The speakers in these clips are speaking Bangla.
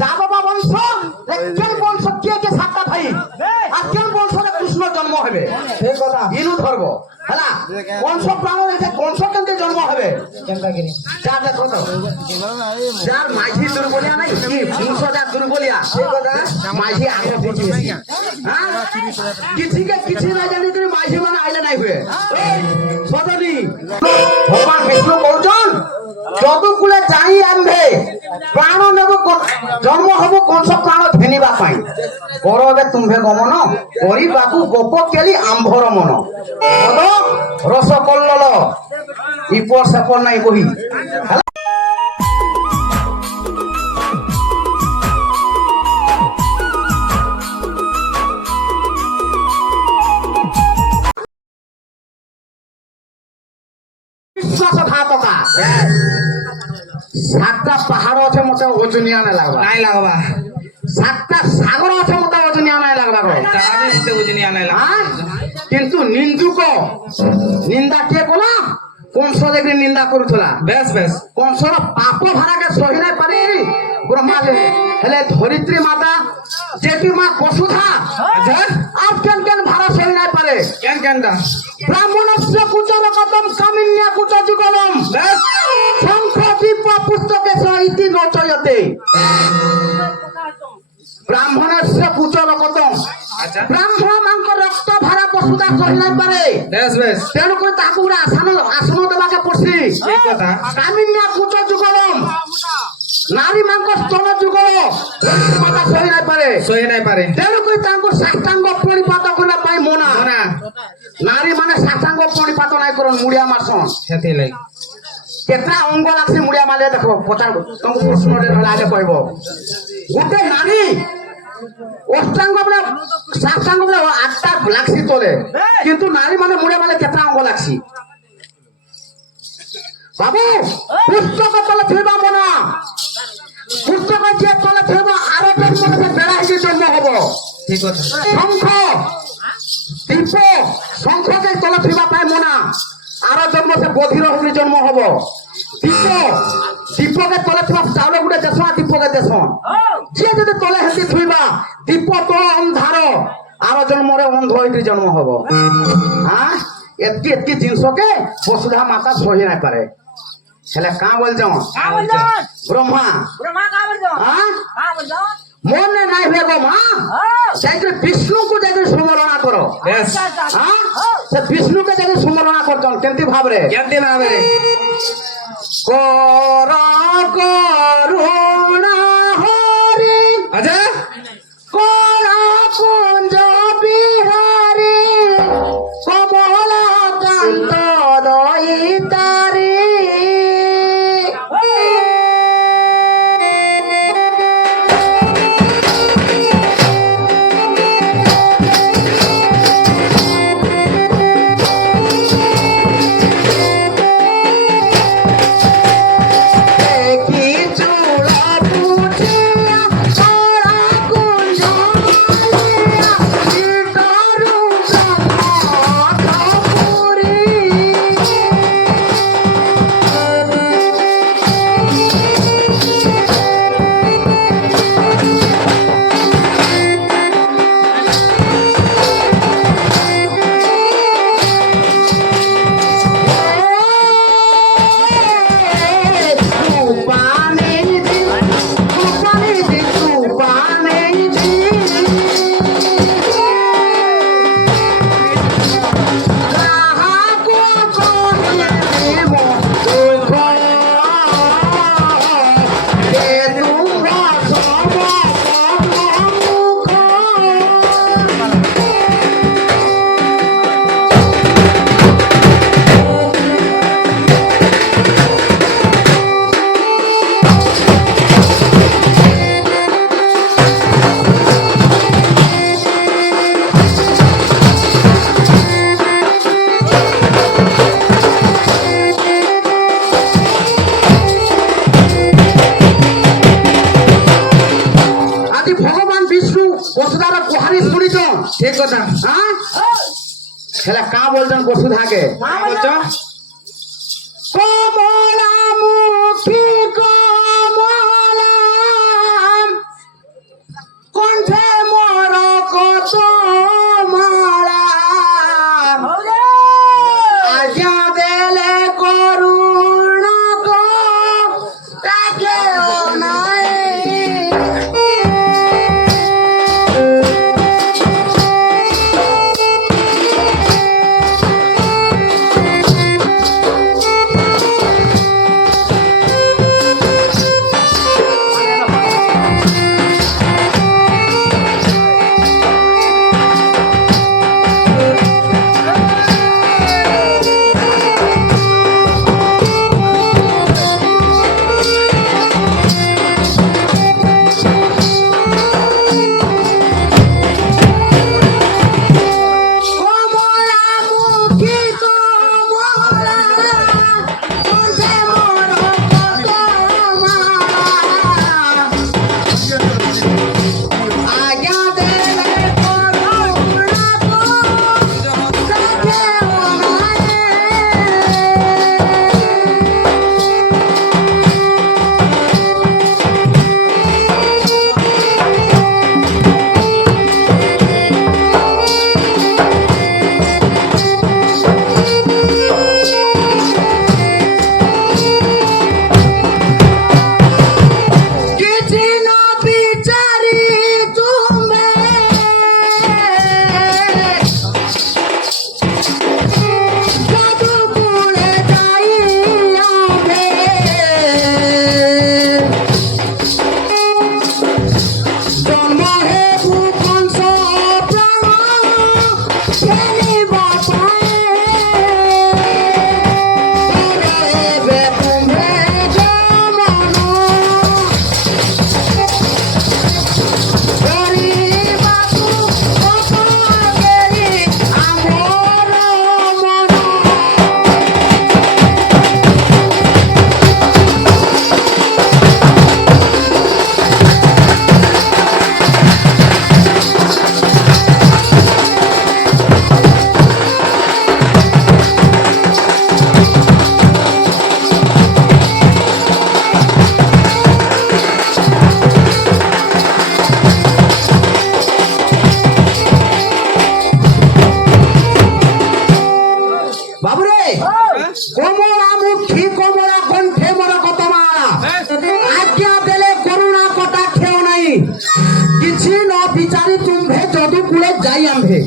যা বাবা বংশ কেন বংশ কে কে সাতটা ভাই আর কেন বংশরে কৃষ্ণ জন্ম হবে ঠিক কথা ইনু ধরবো হলা বংশ প্রাণ যে বংশ কেন জন্ম হবে কেনটা কিনি যা দেখো তো যার মাঝি দুর্বলিয়া নাই কি 20,000 দুর্বলিয়া ঠিক কথা মাঝি আগে বুঝি হ্যাঁ কিছু না জানি তুমি মাঝি মানে আইলে নাই হুয়ে সদনি ভগবান বিষ্ণু কৌজন যদুকুলে যাই আম্ভে প্রাণ নেব জন্ম হব কংস প্রাণ ঘেনিবা পাই করবে তুম্ভে গমন করিবাকু গোপ কেলি আম্ভর মন পদ রস কল্লল ইপর সেপর নাই বহি বিশ্বাসঘাতকা সাতটা পাহাড় আছে মতে ওজনিয়া না লাগবা নাই লাগবা সাতটা সাগর আছে মতে ওজনিয়া নাই লাগবা তারা দিতে বুঝিনি আনাই লাগবা হ্যাঁ? কিন্তু নিন্দুক নিন্দা কে কলা কংস দেখি নিন্দা করুলা বেশ বেশ কংসর পাপ ভাড়াকে সহি নাই পারি ব্রহ্মা হেলে ধরিত্রী মাতা যেটি মা বসুধা আচ্ছা আর কেন কেন ভাড়া সহি নাই পারে কেন কেনটা ব্রাহ্মণস্য কুচর কতম কামিন্যা কুচ যুগলম বেশ শঙ্খ দীপ পুস্তকে ইতি নচয়তে ব্রাহ্মণস্য কুচর কতম আচ্ছা ব্রাহ্মণ মাঙ্ক রক্ত ভাড়া বসুধা সহি নাই পারে বেশ বেশ তেণু করে তাকে গোটে আসন দেবাকে পড়ছি ঠিক কথা কামিন্যা কুচ যুগলম নারী মাঙ্ক স্তন যুগল কথা সহি নাই পারে সহি নাই পারে তেণু করে তাঙ্ক সাষ্টাঙ্গ প্রণিপাত করা পাই মোনা না নারী মানে সাষ্টাঙ্গ প্রণিপাত নাই করন মুড়িয়া মারছন সেটি লাগি কেতটা অঙ্গ লাগছে মুড়িয়া মালে দেখো পচার তোমাকে প্রশ্নরে আগে কইব গোটে নারী অষ্টাঙ্গ মানে সাষ্টাঙ্গ মানে 8টা লাগছি তোলে কিন্তু নারী মানে মুড়িয়া মালে কেতটা অঙ্গ লাগছি বাবু পুস্তক তলে থইবা মনা পুস্তক যে তলে থইবা আরো জন্ম বেড়া হয়ে জন্ম হব ঠিক কথা শঙ্খ দীপ শঙ্খকে তলে থইবা পাই মনা আরো জন্ম সে বধির হবি জন্ম হব দীপ দীপকে তলে থিবা চাউল গুটে দেশ দীপকে দেশ যে যদি তলে হেঁটি থইবা দীপ তল ଅନ୍ধার আরো জন্মরে অন্ধ হইকি জন্ম হব হ্যাঁ এতকি এতকি জিনিসকে বসুধা মাতা সহি নাই পারে হেলে কা বলছ ব্রহ্মা হ্যাঁ মনে নাই হে গো মা যাইকে বিষ্ণুকে যাইকে স্মরণা করো বেশ হ্যাঁ সে বিষ্ণুকে যাইকে স্মরণা করছন কেমতি ভাবরে কেমতি ভাবে কর করুণা হরি আচ্ছা কর কুঞ্জ বিহারি কমলা কান্ত দয়িতারি কি চূড়া পুছিয়া করা কুঞ্জ মালিয়া চিতারু ব্রহ্মপুরী ঠিক কথা হ্যাঁ হেলে কা বলছেন বসুধাকে বলছো কমলা মুখী কমলা আম্ভে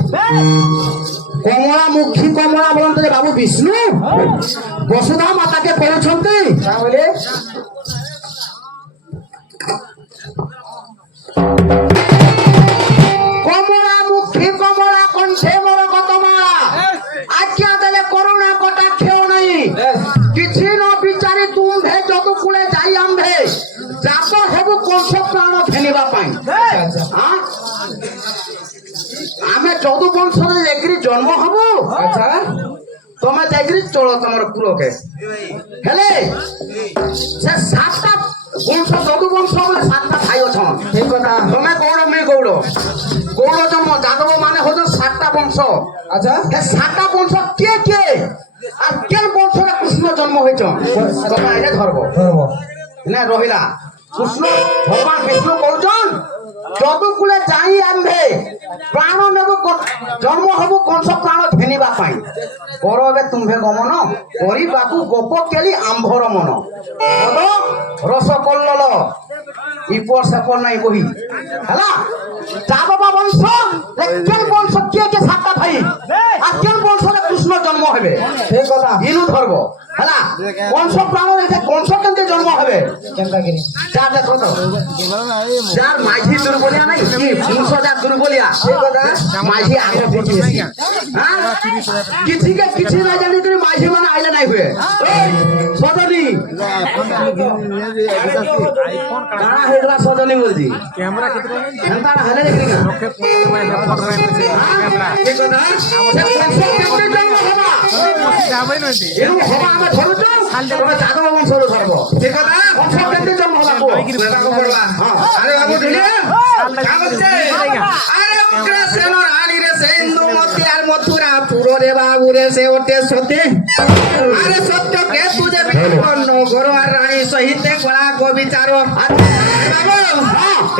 কমলা মুখী কমলা বলতে যে বাবু বিষ্ণু বসুধা মাতাকে পড়ুଛନ୍ତି তাহলে কমলা মুখী কমলা কণ্ঠে মোর কতমালা আজ্ঞা দেলে করুণা কটাক্ষেও নাই କିଛି ନ ବିଚାରି ତୁମ୍ଭେ ଯଦୁକୁଳେ ଯାଇ ଆମ୍ଭେ ଜାତ ହେବୁ କଂସ ପ୍ରାଣ ଫେନିବା ପାଇଁ ଆଁ? ଆମେ ଯଦୁ ବଂଶରେ ଯାଇକିରି ଜନ୍ମ ହବୁ আচ্ছা ତମେ ଯାଇକିରି ଚଳ ତମର ପୁରକେ ହେଲେ ସେ ସାତଟା ବଂଶ ଯଦୁ ବଂଶ ବୋଲେ ସାତଟା ଭାଇ ଅଛନ୍ ঠিক কথা ତମେ ଗୌଡ଼ ମୁଇଁ ଗୌଡ଼ ଗୌଡ଼ ଜନ୍ମ ଯାଦବ ମାନେ ହଉଛନ୍ ସାତଟା ବଂଶ আচ্ছা हे सातटा वंश के আর কেন বংশরে কৃষ্ণ জন্ম হয়েছন তবে আইলে ধরব ধরব না রহিলা কৃষ্ণ ভগবান বিষ্ণু কହୁছন যদুকুলে যাই আম্ভে প্রাণ নেব জন্ম হব কংস প্রাণ ফেনিবা পাই করবে তুম্ভে গমন করিবাকু গোপ কেলি আম্ভর মন পদ রস কল্লল ইপর সেপর নাই বহি হেলা যাদব বংশ কেন বংশ কে সাতটা ভাই আর কেন বংশরে কৃষ্ণ জন্ম হবে ঠিক কথা ইনু ধরব হেলা কংস প্রাণ রেখে কংস কেন্দ্রে জন্ম হবে কেনটা গিরি যা দেখো তো যার মাঝি দুর্বলিয়া নাই কি পুরুষ যার দুর্বলিয়া ঠিক কথা মাঝি আগে বুঝিয়েছি হ্যাঁ কিছু না জানি তুমি মাঝি মানে আইলে নাই হুয়ে সদনী কারা হেগলা সদনী বলছি कैमरा कितने হেনতা হেলে দেখি না रखे फोन में फोटो में ঠিক কথা সে কংস কেন্দ্রে জন্ম হবা जाबई नदी এরু হবা আমি ধরুছ তবে যাদব বংশরে ধরব ঠিক কথা কংস কেন্দ্রে জন্ম হবা কো নেতাকে পড়লা আরে বাবু ঢিলে কাগজে আরে উগ্রসেন রানী রে সে ইন্দুমতি আর মথুরা পুরো রে বাবু রে সে ওটে সতে আরে সত্য কে তুজে বিপন্ন গরো আর রানী সহিতে কলা গো বিচার বাবু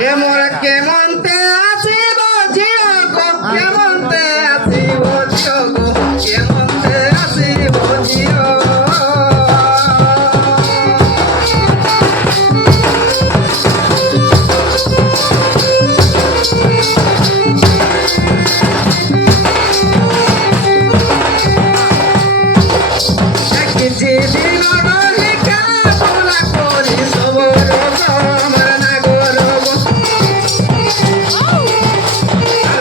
এ মোর কে মনতে আসি গো জিও গো কে মনতে আসি গো জিও গো কে মনতে আসি গো জিও কিছু দিন রহিকা তোলা করি সবর আমার না গরব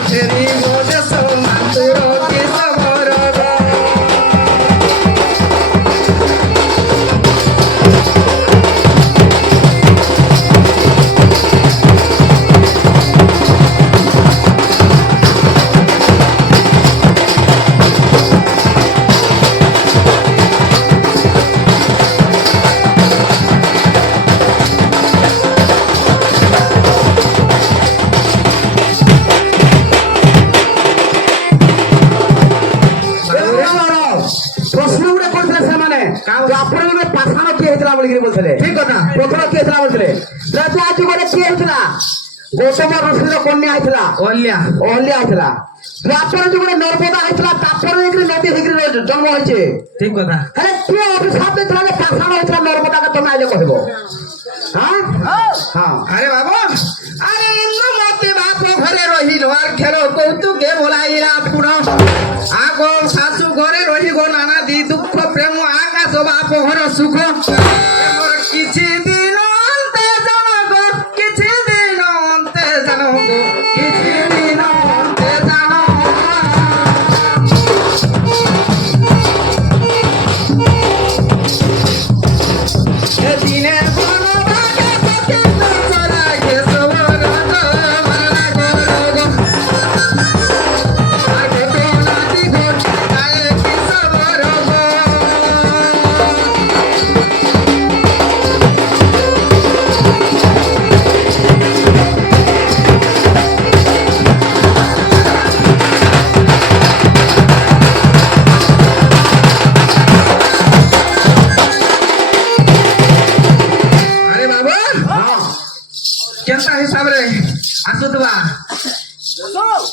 ফেরি বোঝে সমান্তর কি সবর প্রশ্ন গুলো করছিলে সেমানে আপনার গুলো পাঠানো কি হয়েছিল বলে বলছিলে ঠিক কথা প্রথম কি হয়েছিল বলছিলে রাজু আজ বলে কি হয়েছিল গৌতম ঋষির কন্যা হয়েছিল অল্যা অহল্যা হয়েছিল আপনার যুগে নর্মদা হয়েছিল তারপরে নদী হয়ে জন্ম হয়েছে ঠিক কথা হ্যাঁ কি অভিশাপ দিয়েছিল যে পাঠানো হয়েছিল নর্মদাকে তুমি আইলে কহিব হ্যাঁ হ্যাঁ আরে বাবা আরে ইন্দুমতি বাপ ঘরে রহিল আর খেলো কৌতুকে বলাইলা পুরো আগো শাশু ঘরে রহিব নানা দি দুঃখ প্রেম আকাশ বাপ ঘর সুখ এমর কিছু দিন অন্তে জানো কিছু দিন অন্তে জানো কিছু দিন অন্তে জানো এ দিনের বনবাসে কত চলা গেছে বনজ মালা করব আগে তো নাতি ঘটে গায়ে কি সবর আরে বাবা কেনতা হিসাবে আসুতবা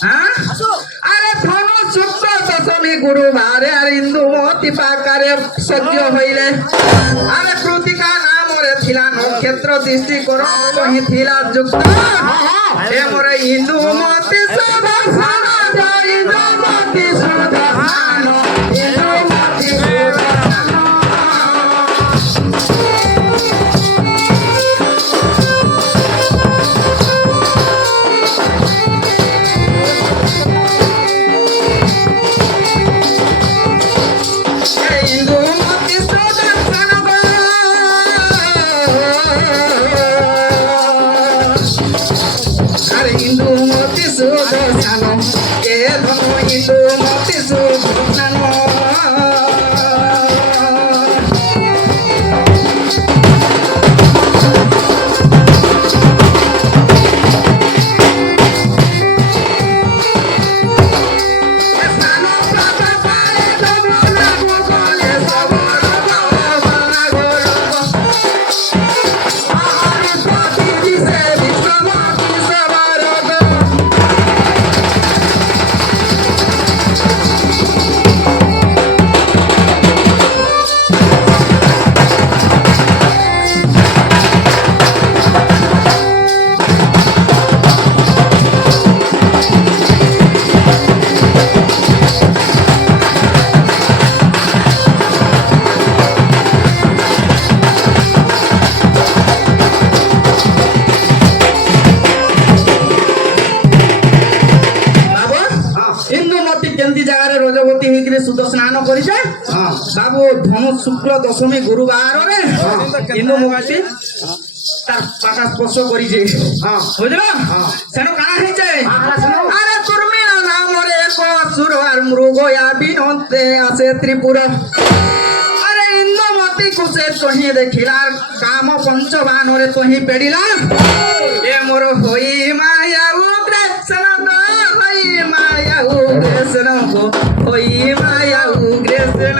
হ্যাঁ আরে ধন শুক্র দশমী গুরুবারে আর ইন্দুমতি পাকারে সহ্য হইলে আরে কৃতিকা নামরে থিলা নক্ষত্র দৃষ্টি কর কহি থিলা যুক্ত এ মোরে ইন্দুমতি সব সারা যাই ইন্দুমতি সুদর্শন ইন্দুমতি সুদর্শন ইন্দুমতি সুদর্শন গো আরে ইন্দুমতি সুদর্শন কে ধন ইন্দুমতি সুদর্শন ইন্দুমতি কেন্দি জায়গায় রজবতী হইকি সুদ স্নান করিছে বাবু ধনু শুক্ল দশমী গুরুবারে ইন্দুমতি তার পাকা স্পর্শ করিছে বুঝল সেন কানা হইছে আরে কুর্মিলা নামরে এক সুরবার মৃগয়া বিনতে আছে ত্রিপুর আরে ইন্দুমতি কুসে তোহি দেখিলার কাম পঞ্চবানরে তোহি পেড়িলা এ মোর হই মায়া উগ্রেসন হই মায়া উগ্রেসন হই মায়া উগ্রেসন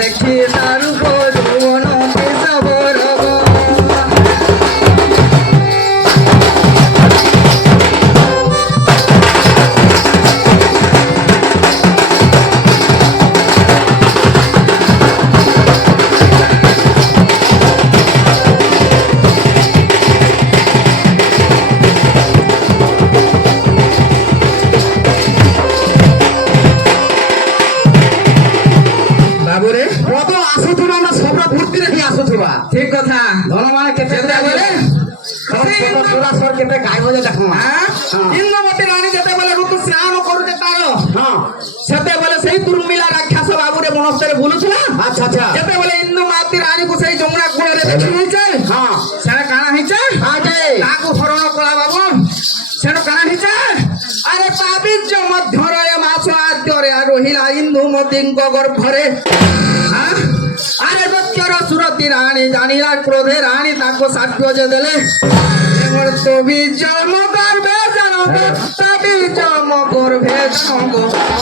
দেখি তারু বন সবর বাবুরে কত আসুথিবা আমরা সবরা ভর্তি রেখে আসুথিবা ঠিক কথা ধন মানে কেতে যেতেবেলে সুরাসর কেতে গাইব যে দেখো ইন্দুমতি রানী যেতেবেলে ঋতু স্নান করুছে তার হ্যাঁ সেতেবেলে সেই দুর্মিলা রাক্ষস বাবুরে মনস্ତରେ বুলুଥିଲା আচ্ছা আচ্ছা যেতেবেলে ইন্দুমতি রানীକୁ সেই যমুনা কূଳରେ ଦେଖି ହେଇছে হ্যাঁ সেটা কাଣା ହେଇছে আগে ତାକୁ ହରଣ କଲା ବାବୁ ସେଠୁ କାଣା ହେଇছে ଆରେ ତାବିଜ ମଧ୍ୟରେ ଏ ମାସ ଆଦ୍ୟରେ ରହିଲା ଇନ୍ଦୁମତିଙ୍କ ଗର୍ଭରେ ଆଁ? ଆରେ ଦକ୍ଷର ସୁରତି ରାଣୀ ଜାଣିଲା କ୍ରୋଧେ ରାଣୀ ତାକୁ ସାକ୍ଷ୍ୟ ଯେ ଦେଲେ ମୋର ତବିଜ ମୋ ଗର୍ଭେ ଜାଣବ ତବିଜ ମୋ ଗର୍ଭେ ଜାଣବ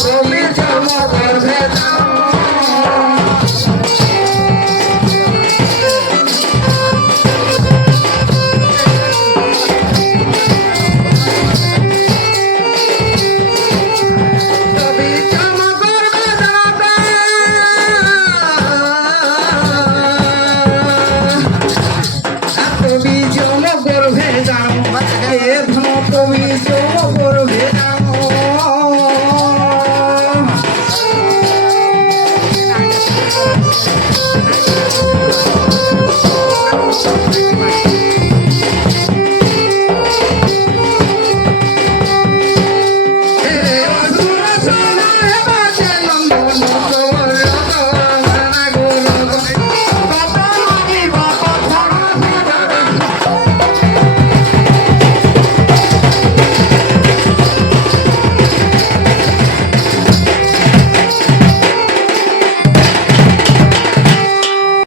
ତବିଜ ମୋ ଗର୍ଭେ